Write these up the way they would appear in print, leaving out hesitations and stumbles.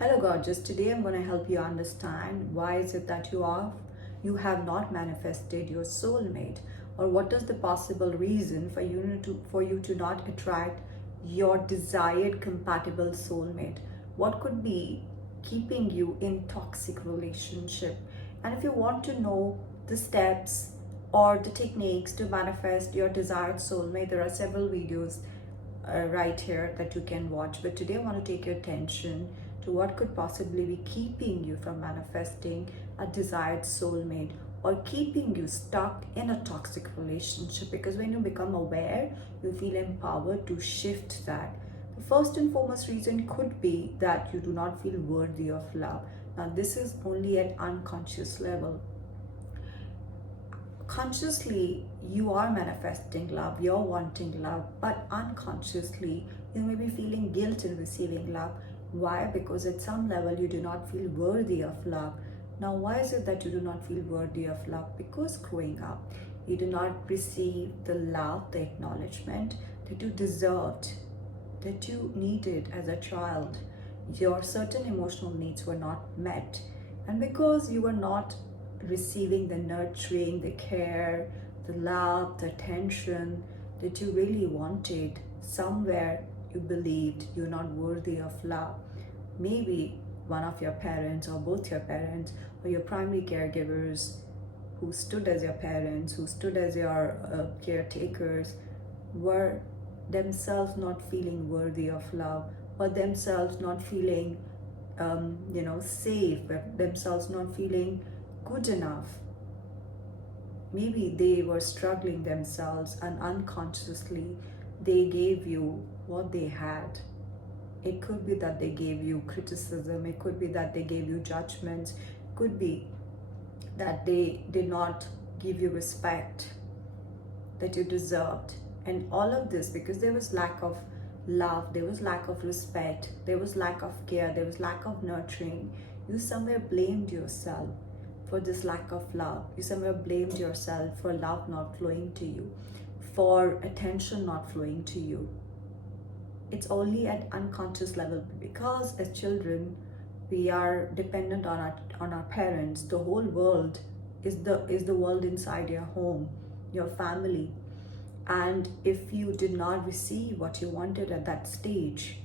Hello gorgeous, today I'm going to help you understand why is it that you have not manifested your soulmate, or what is the possible reason for you to not attract your desired compatible soulmate. What could be keeping you in toxic relationship? And if you want to know the steps or the techniques to manifest your desired soulmate, there are several videos right here that you can watch. But today I want to take your attention to what could possibly be keeping you from manifesting a desired soulmate or keeping you stuck in a toxic relationship. Because when you become aware, you feel empowered to shift that. The first and foremost reason could be that you do not feel worthy of love. Now, this is only at unconscious level. Consciously you are manifesting love, you're wanting love, but unconsciously you may be feeling guilt in receiving love. Why? Because at some level you do not feel worthy of love. Now, why is it that you do not feel worthy of love? Because growing up you do not receive the love, the acknowledgement that you deserved, that you needed as a child. Your certain emotional needs were not met, and because you were not receiving the nurturing, the care, the love, the attention that you really wanted, somewhere you believed you're not worthy of love. Maybe one of your parents, or both your parents, or your primary caregivers who stood as your parents, who stood as your caretakers, were themselves not feeling worthy of love, or themselves not feeling safe, themselves not feeling good enough. Maybe they were struggling themselves, and unconsciously they gave you what they had. It could be that they gave you criticism, it could be that they gave you judgments, it could be that they did not give you respect that you deserved. And all of this because there was lack of love, there was lack of respect, there was lack of care, there was lack of nurturing. You somewhere blamed yourself for this lack of love. You somewhere blamed yourself for love not flowing to you, for attention not flowing to you. It's only at unconscious level, because as children we are dependent on our parents. The whole world is the world inside your home, your family. And if you did not receive what you wanted at that stage,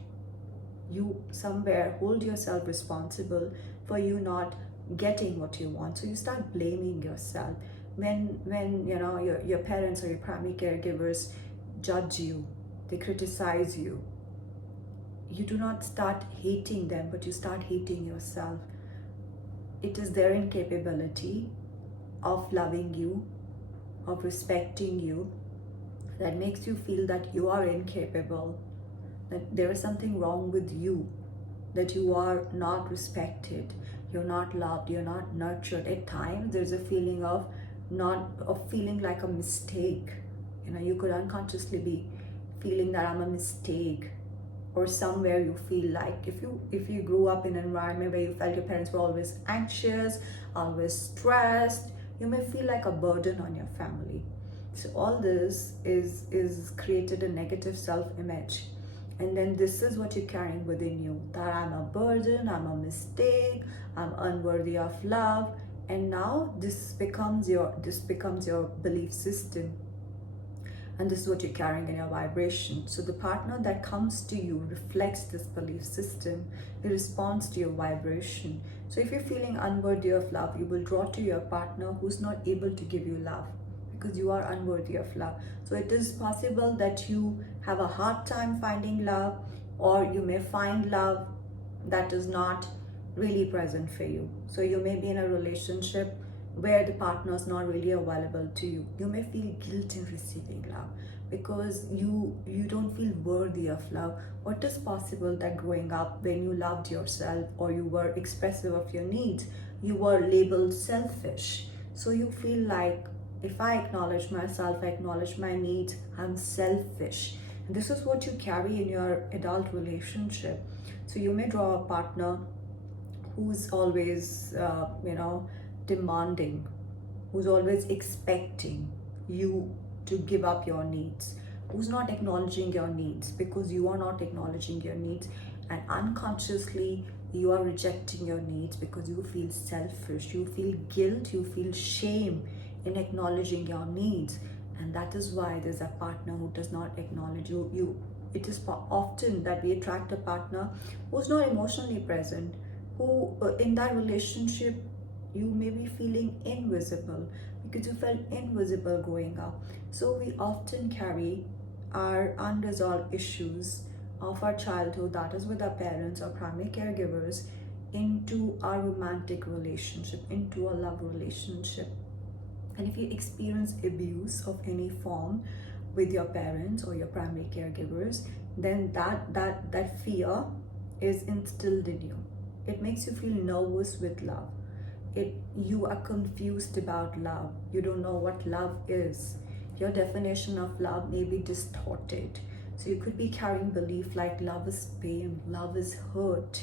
you somewhere hold yourself responsible for you not getting what you want. So you start blaming yourself when your parents or your primary caregivers judge you, they criticize you. You do not start hating them, but you start hating yourself. It is their incapability of loving you, of respecting you, that makes you feel that you are incapable, that there is something wrong with you, that you are not respected, you're not loved, you're not nurtured. At times there's a feeling of feeling like a mistake. You could unconsciously be feeling that I'm a mistake, or somewhere you feel like if you grew up in an environment where you felt your parents were always anxious, always stressed, you may feel like a burden on your family. So all this is created a negative self-image. And then this is what you're carrying within you, that I'm a burden, I'm a mistake, I'm unworthy of love. And now this becomes your belief system. And this is what you're carrying in your vibration. So the partner that comes to you reflects this belief system. It responds to your vibration. So if you're feeling unworthy of love, you will draw to your partner who's not able to give you love, because you are unworthy of love. So it is possible that you have a hard time finding love, or you may find love that is not really present for you. So you may be in a relationship where the partner is not really available to you. You may feel guilt in receiving love because you don't feel worthy of love. What is possible that growing up, when you loved yourself or you were expressive of your needs, you were labeled selfish. So you feel like, if I acknowledge myself, I acknowledge my needs, I'm selfish. And this is what you carry in your adult relationship. So you may draw a partner who's always demanding, who's always expecting you to give up your needs, who's not acknowledging your needs because you are not acknowledging your needs. And unconsciously you are rejecting your needs because you feel selfish, you feel guilt, you feel shame in acknowledging your needs. And that is why there's a partner who does not acknowledge you. It is often that we attract a partner who's not emotionally present, who in that relationship you may be feeling invisible because you felt invisible growing up. So we often carry our unresolved issues of our childhood, that is with our parents or primary caregivers, into our romantic relationship, into a love relationship. And if you experience abuse of any form with your parents or your primary caregivers, then that fear is instilled in you. It makes you feel nervous with love. You are confused about love. You don't know what love is. Your definition of love may be distorted. So you could be carrying belief like love is pain, love is hurt,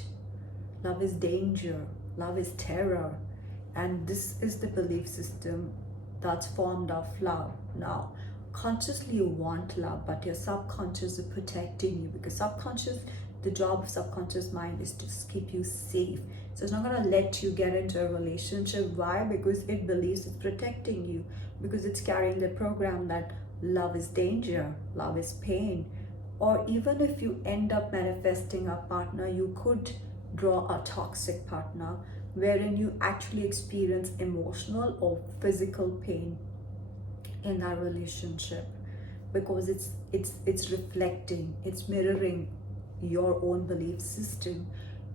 love is danger, love is terror. And this is the belief system that's formed of love. Now, consciously you want love, but your subconscious is protecting you, because the job of subconscious mind is to keep you safe. So it's not going to let you get into a relationship. Why? Because it believes it's protecting you, because it's carrying the program that love is danger, love is pain. Or even if you end up manifesting a partner, you could draw a toxic partner wherein you actually experience emotional or physical pain in that relationship, because it's reflecting, it's mirroring your own belief system.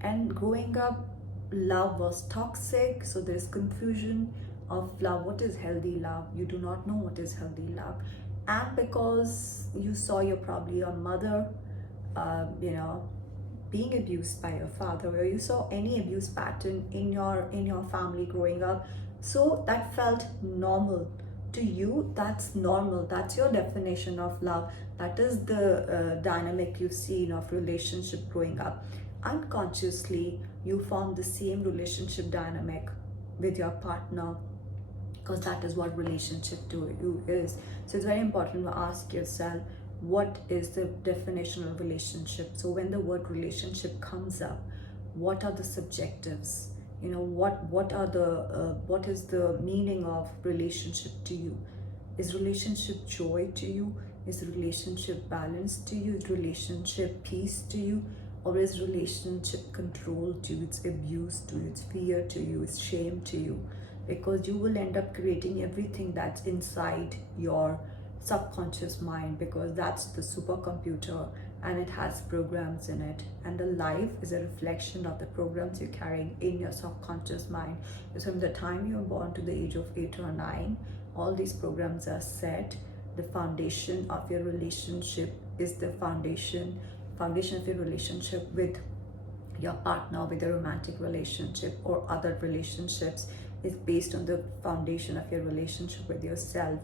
And growing up, love was toxic, so there's confusion of love. What is healthy love? You do not know what is healthy love. And because you saw probably your mother being abused by your father, or you saw any abuse pattern in your family growing up, so that felt normal to you. That's normal, that's your definition of love. That is the dynamic you've seen of relationship growing up. Unconsciously you form the same relationship dynamic with your partner, because that is what relationship to you is. So it's very important to ask yourself, what is the definition of relationship? So when the word relationship comes up, what are the subjectives? What is the meaning of relationship to you? Is relationship joy to you? Is relationship balance to you? Is relationship peace to you? Or is relationship control to you? It's abuse to you, it's fear to you, it's shame to you. Because you will end up creating everything that's inside your subconscious mind, because that's the supercomputer and it has programs in it, and the life is a reflection of the programs you're carrying in your subconscious mind. So from the time you're born to the age of 8 or 9, all these programs are set. The foundation of your relationship is the foundation of your relationship with your partner, with a romantic relationship or other relationships, is based on the foundation of your relationship with yourself.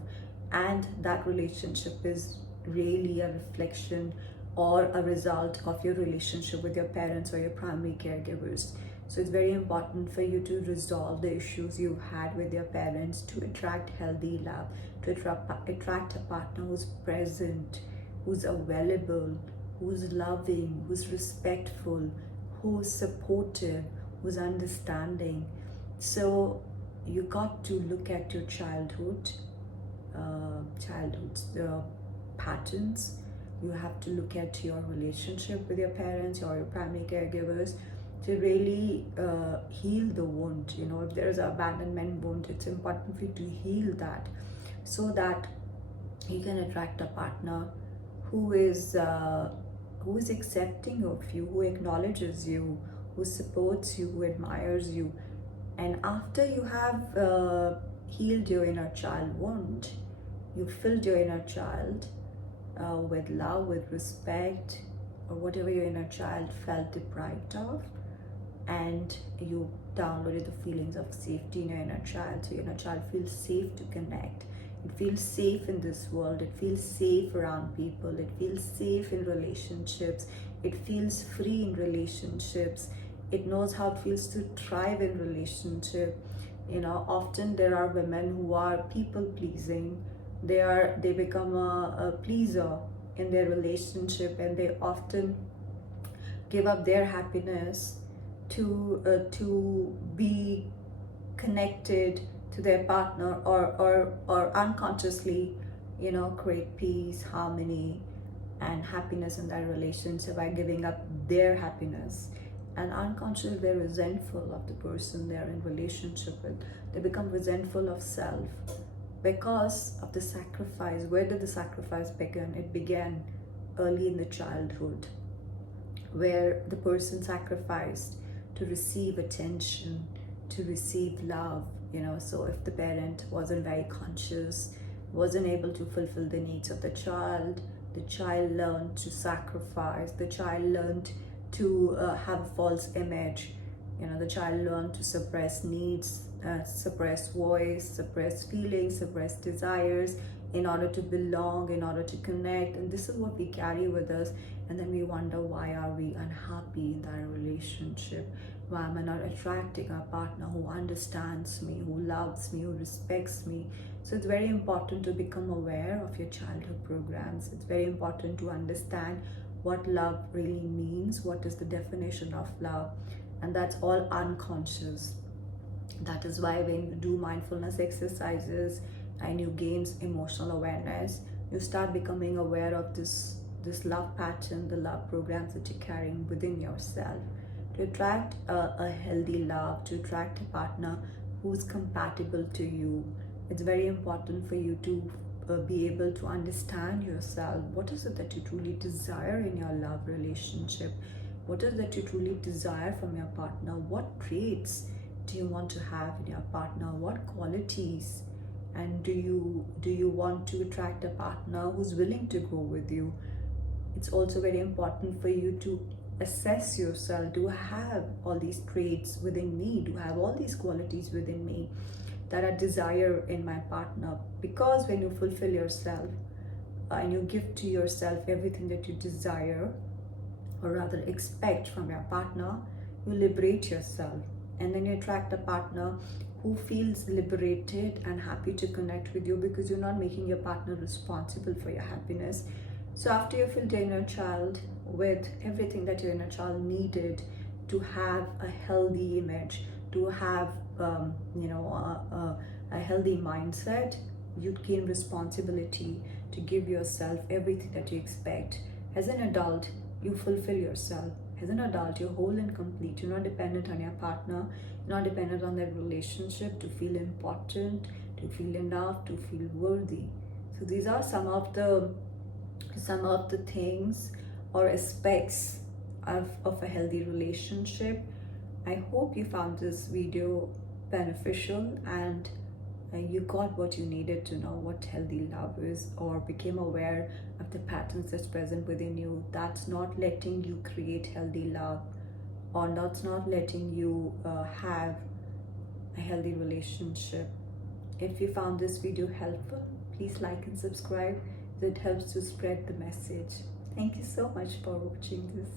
And that relationship is really a reflection or a result of your relationship with your parents or your primary caregivers. So it's very important for you to resolve the issues you've had with your parents to attract healthy love, to attract a partner who's present, who's available, who's loving, who's respectful, who's supportive, who's understanding. So you got to look at your childhood's patterns. You have to look at your relationship with your parents or your primary caregivers to really heal the wound. If there is an abandonment wound, it's important for you to heal that, so that you can attract a partner who is accepting of you, who acknowledges you, who supports you, who admires you. And after you have healed your inner child wound, you filled your inner child with love, with respect, or whatever your inner child felt deprived of, and you downloaded the feelings of safety in your inner child. So your inner child feels safe to connect. It feels safe in this world. It feels safe around people. It feels safe in relationships. It feels free in relationships. It knows how it feels to thrive in relationship. Often there are women who are people pleasing. They become a pleaser in their relationship, and they often give up their happiness to be connected to their partner, or unconsciously, create peace, harmony, and happiness in that relationship by giving up their happiness. And unconsciously they're resentful of the person they're in relationship with. They become resentful of self because of the sacrifice. Where did the sacrifice begin? It began early in the childhood, where the person sacrificed to receive attention, to receive love. So if the parent wasn't very conscious, wasn't able to fulfill the needs of the child learned to sacrifice, the child learned to have a false image. The child learned to suppress needs, suppress voice, suppress feelings, suppress desires, in order to belong, in order to connect. And this is what we carry with us. And then we wonder, why are we unhappy in that relationship? Why am I not attracting a partner who understands me, who loves me, who respects me? So it's very important to become aware of your childhood programs. It's very important to understand what love really means, what is the definition of love. And that's all unconscious. That is why when you do mindfulness exercises and you gain emotional awareness, you start becoming aware of this love pattern, the love programs that you're carrying within yourself. To attract a healthy love, to attract a partner who's compatible to you, it's very important for you to be able to understand yourself. What is it that you truly desire in your love relationship? What is it that you truly desire from your partner? What traits do you want to have in your partner? What qualities? And do you want to attract a partner who's willing to go with you? It's also very important for you to assess yourself. Do I have all these traits within me? Do I have all these qualities within me that I desire in my partner? Because when you fulfill yourself and you give to yourself everything that you desire, or rather expect from your partner, you liberate yourself. And then you attract a partner who feels liberated and happy to connect with you, because you're not making your partner responsible for your happiness. So after you filled your inner child with everything that your inner child needed to have a healthy image, to have a healthy mindset, you gain responsibility to give yourself everything that you expect. As an adult, you fulfill yourself. As an adult, you're whole and complete. You're not dependent on your partner. You're not dependent on their relationship to feel important, to feel enough, to feel worthy. So these are some of the things or aspects of a healthy relationship. I hope you found this video beneficial and you got what you needed to know what healthy love is, or became aware of the patterns that's present within you that's not letting you create healthy love, or that's not letting you have a healthy relationship. If you found this video helpful, please like and subscribe. It helps to spread the message. Thank you so much for watching this.